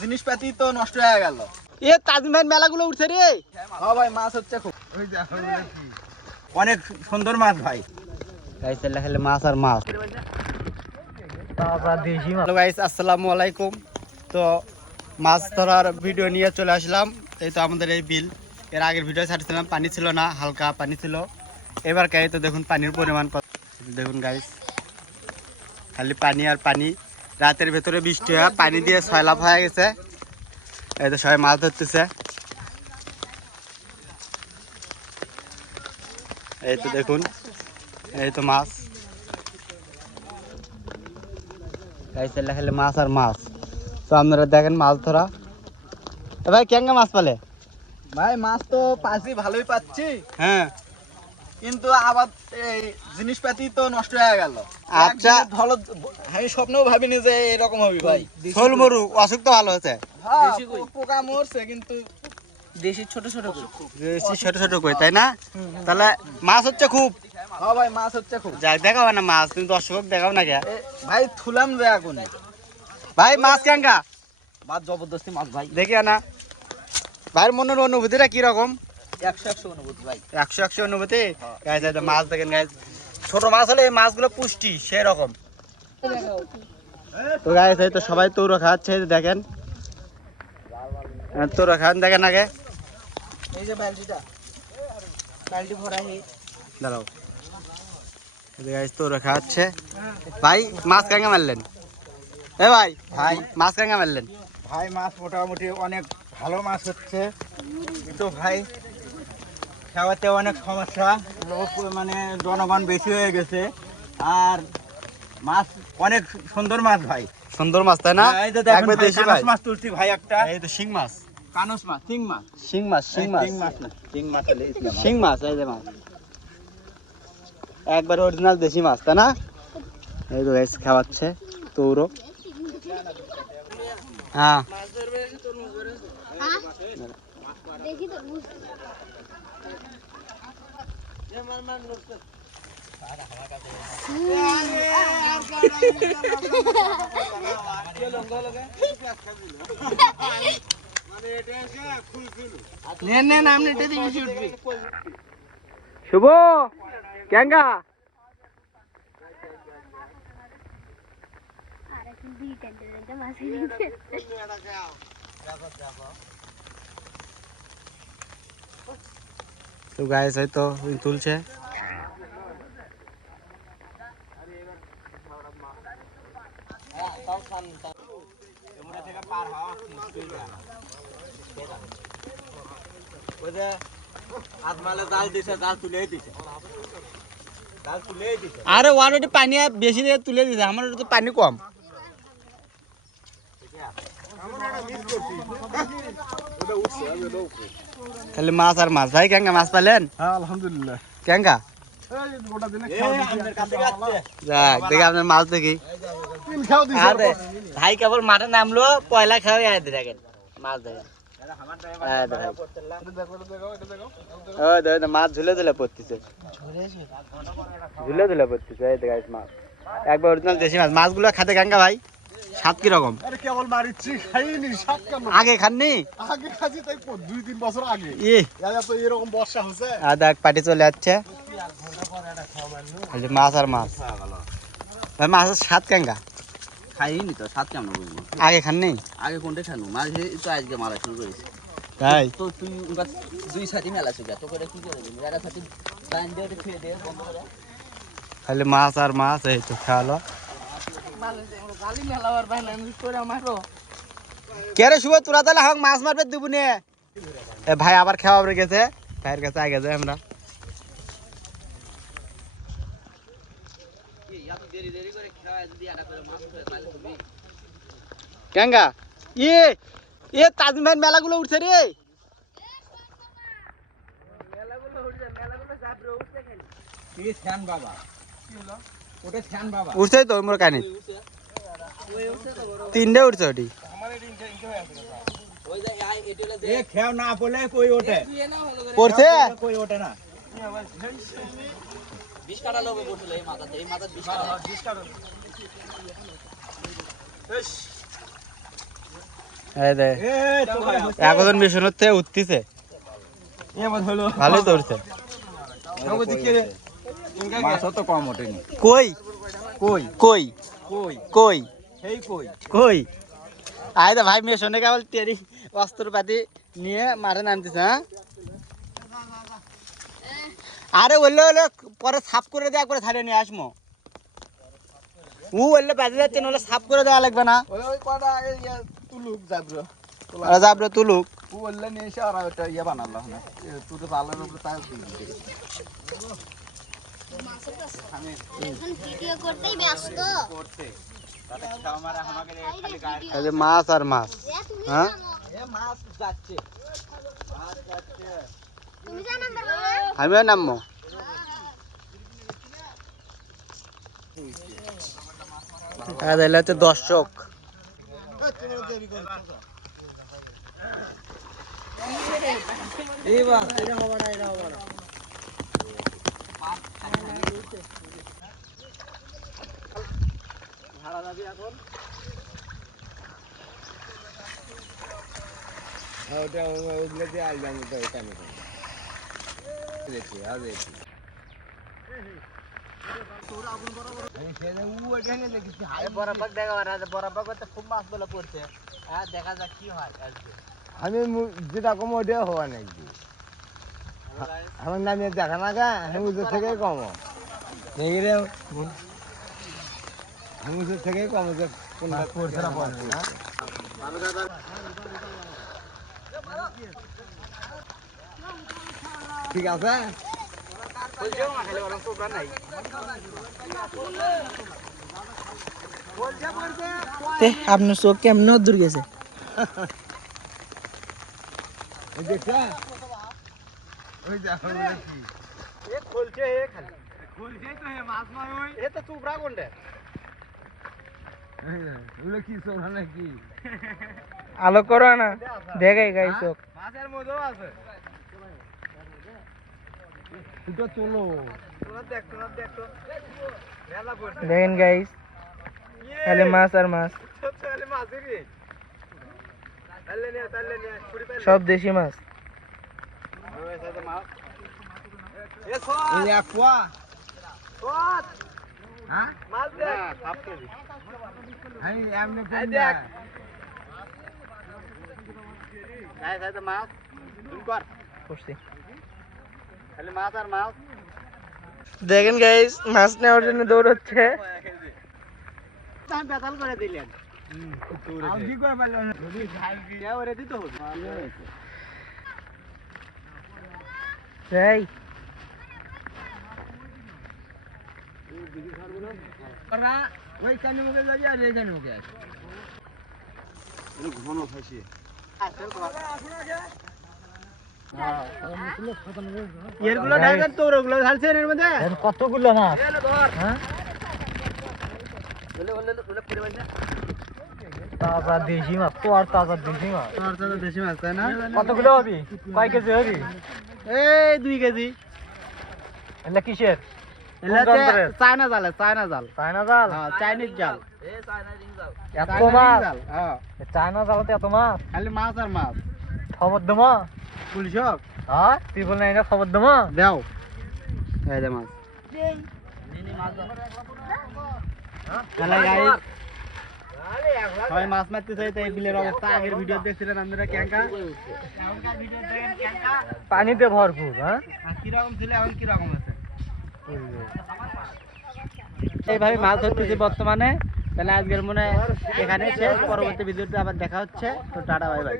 জিনিসপাতি তো নষ্ট হয়ে গেল। এ তাজিম ভাই মেলাগুলো উঠছে রে। হ্যাঁ ভাই, মাছ হচ্ছে খুব। অনেক সুন্দর মাছ ভাই। গাইস এলা খালি মাছ আর মাছ। হ্যালো গাইস, আসসালামু আলাইকুম। তো মাছ ধরার ভিডিও নিয়ে চলে আসলাম। এই তো আমাদের এই বিল, এর আগের ভিডিও ছাড়ছিলাম, পানি ছিল না, হালকা পানি ছিল। এবার গাই তো দেখুন পানির পরিমাণ কত। দেখুন গাইস, খালি পানি আর পানি। রাতের ভেতরে বৃষ্টি হয়ে পানি দিয়ে সয়লাভ হয়ে গেছে। এই তো সবাই মাছ ধরতেছে। এই তো দেখুন, এই তো মাছ। খালি মাছ আর মাছ। তো আপনারা দেখেন মাছ ধরা। ভাই কেঙ্গা মাছ পালে? ভাই মাছ তো পাচ্ছি, ভালোই পাচ্ছি। হ্যাঁ, কিন্তু আবার এই জিনিসপাতি তো নষ্ট হয়ে গেল। আচ্ছা, ধরো আমি স্বপ্নেও ভাবিনি যে এরকম হবে ভাই। শোল মরু অসুখ তো ভালো হচ্ছে। হ্যাঁ, পোকা মরছে কিন্তু দেশি ছোট ছোট ছোট ছোট কই, তাই না? তাহলে মাছ হচ্ছে খুব। হ্যাঁ ভাই, মাছ হচ্ছে খুব। যাক, দেখাও না মাছ, তুমি দর্শক দেখাও না কে ভাই থুলাম যে এখন। ভাই মাছ কেঙ্গা? মাছ জবরদস্তি মাছ ভাই। দেখি না ভাইয়ের মনের অনুভূতিটা কিরকম? 100 অনুভূতি ভাই। 100 অনুভূতি। গাইস এই তো মাছ দেখেন গাইস, ছোট মাছ হলে এই মাছগুলো পুষ্টি সেরকম। তো গাইস এই তো সবাই তৌরা খাচ্ছে, এই যে দেখেন তৌরা খান, দেখেন আগে। এই যে বালতিটা, বালতি ভরা হে। দাঁড়াও, এই যে গাইস তৌরা খাচ্ছে। ভাই মাছ কেঙ্গা মারলেন? এ ভাই, ভাই মাছ কেঙ্গা মারলেন? ভাই মাছ মোটামুটি অনেক ভালো মাছ হচ্ছে, কিন্তু ভাই খাওয়াতে অনেক সমস্যা। লোক মানে জনগণ বেশি হয়ে গেছে। আর মাছ অনেক সুন্দর মাছ ভাই। সুন্দর মাছ, তাই না? এই যে দেখেন একবার ভাই, দেশি কানস ভাই। মাছ তুলছি ভাই একটা। এই তো শিং মাছ, কানস মাছ, শিং মাছ। শিং মাছ, শিং মাছ, শিং মাছ না, শিং মাছ হলে ইসলাম। শিং মাছ, এই যে মাছ একবার অরিজিনাল দেশি মাছ, তাই না? এই তো গাইস খাওয়াচ্ছে তৌরো। হ্যাঁ, দেখি তো শুভ কেঙ্গা আর এখন দুই টেন্ডার মাছ নিতে তো গাইস হয়তো তুলছে। আরে অলরেডি পানি বেশি দিয়ে তুলে দিছে, আমার তো পানি কম। খালি মাছ আর মাছ। ভাই কেঙ্গা মাছ পালেন? হ্যাঁ আলহামদুলিল্লাহ। কেঙ্গা? যাক, দেখি আপনার মাছ দেখি। আরে ভাই কেবল মাঠে নামলো, পয়লা খাওয়া দেখেন মাছ দেখেন। মাছ ঝুলে ঝুলে পড়তেছে, ঝুলে ঝুলে পড়তেছে। এই দেখ মাছ একবার অরিজিনাল দেশি মাছ। মাছগুলো খাতে কেঙ্গা ভাই? স্বাদ কিরকম? কেবল মারিচ্ছি, খাইনি। আগে খাননি? আগে খাচ্ছি, তাই 2-3 বছর আগে। তো এরকম বর্ষা হচ্ছে। দেখ পাটি চলে যাচ্ছে। মাছ আর মাছ। ভাই মাছের স্বাদ কেঙ্গা? খাইনি তো, স্বাদ কেমন বুঝবো? আগে খাননি? আগে কোনটা খানো মাছ তো আজকে মারা শুরু করেছি। তাই তো তুই দুই সাথী মেলা ছিল, তো করে কি করে দিবি? একটা সাথী টাইম দিয়ে খেয়ে দিয়ে বন্ধ করে। খালি মাছ আর মাছ। এই তো খাওয়ালো। কে রে শুভ, তোরা তাহলে হাক মাছ মারবে দুপুনে? এ ভাই আবার খাওয়া গেছে, ভাইয়ের কাছে আগে যাই আমরা। কেঙ্গা এ তাজিম ভাই মেলাগুলো উঠছে রে। উঠছে তো মোর কানি, 3টে উঠছে ওটি। খেয়াও না পড়লে কই ওঠে, পড়ছে কই ওঠে না। এই দে এখন মিশন হচ্ছে উঠতিছে ভালোই ধরছে মাছও তো কম ওঠেনি কই কই কই কই কই এই কই কই আয় দা ভাই মিশনে কেবল তেরি অস্ত্রপাতি নিয়ে মারে নামতেছে হ্যাঁ আরে বললে হলে পরে সাফ করে দেওয়া করে ছাড়িয়ে নিয়ে আসবো ও বললে বাজে যাচ্ছে নাহলে সাফ করে দেওয়া লাগবে না ওই কটা তুলুক যাবো আরে যাবরে তুলুক ও বললে নিয়ে এসে আর ওটা ইয়ে বানালো না তুই তো ভালো উপরে তাই এখন ভিডিও করতেই ব্যস্ত করতে তাতে খামার আমাকে খালি গায়ে এই যে মাছ আর মাছ হ্যাঁ এ মাছ যাচ্ছে মাছ যাচ্ছে তুমি জানো না আমিও নামবো এলে হচ্ছে দর্শক বরাবর দেখা বরাবর করতে খুব মাছ বলে পড়ছে হ্যাঁ দেখা যাক কি হয় আজকে আমি যেটা কম ওটা হওয়া নাকি আমার নামে দেখা না গা আমি উজোর থেকে কম দেখি রে আমি উজোর থেকে কম যে কোনটা করছে না পড়ছে না ঠিক আছে আপনার চোখ কেমন দূর গেছে দেখছা ওই দেখো কি এ খুলছে এ খালি খুলছেই তো হে মাছ নয় ওই এ তো চুপড়া কোনটা ওগুলো কি সোনা নাকি আলো করো না দেখাই গাই চোখ মাছের মধ্যেও আছে দুটো তোলো তোরা দেখ তো মেলা পড়ছে দেখেন গাইস খালি মাছ আর মাছ খালি মাছেরই তাহলে নিয়ে ছুরি তাহলে সব দেশি মাছ ওই সাথে মাছ এ এই সর একোয়া সর হ্যাঁ মাছ দেখ সাপ কেজি আমি এমনি এই কোন দেখ এই সাথে মাছ তুমি কর করছি খালি মাছ আর মাছ দেখেন গাইস মাছ নেওয়ার জন্য দৌড়চ্ছে আমি বেতাল করে দিলেন আমি কি করে পারলাম না যদি ঝাল দিয়ে ওরে দিতে হবে যাই ওরা ওই কানে মুখে যাবি আর এই কানে মুখে আসবে ঘন ফাঁসিয়ে এরগুলো ঢাকার তোর ওগুলো ঢালছেন এর মধ্যে কতগুলো মাছ ধর হ্যাঁ তাজা দেশি মাছ তো আর তাজা দেশি মাছ তোর সাথে দেশি মাছ তাই না কতগুলো হবি কয় কেজি হবি এই 2 কেজি এগুলা কিসের এলা কোন যন্ত্রের? চায়না জাল চায়না জাল চায়না জাল হ্যাঁ চাইনিজ জাল এত চায়না মাছ জাল হ্যাঁ এ চায়না জালতে এত মাছ খালি মাছ আর মাছ খবর দেবো পুলিশক হ্যাঁ ত্রিপল নাইনের খবর দেবো দাও এই দে মাছ তাহলে গাইস সবাই মাছ মারতে চাই তাই বিলের অবস্থা আগের ভিডিও দেখছিলেন আপনারা ক্যাঙ্কা এখনকার ভিডিও দেখেন ক্যাঙ্কা পানিতে ভরপুর হ্যাঁ আর কিরকম ছিল এখন কিরকম আছে এইভাবে মাছ ধরতেছি বর্তমানে তাহলে আজকের মনে হয় এখানে শেষ পরবর্তী ভিডিওতে আবার দেখা হচ্ছে তো টাটা বাই বাই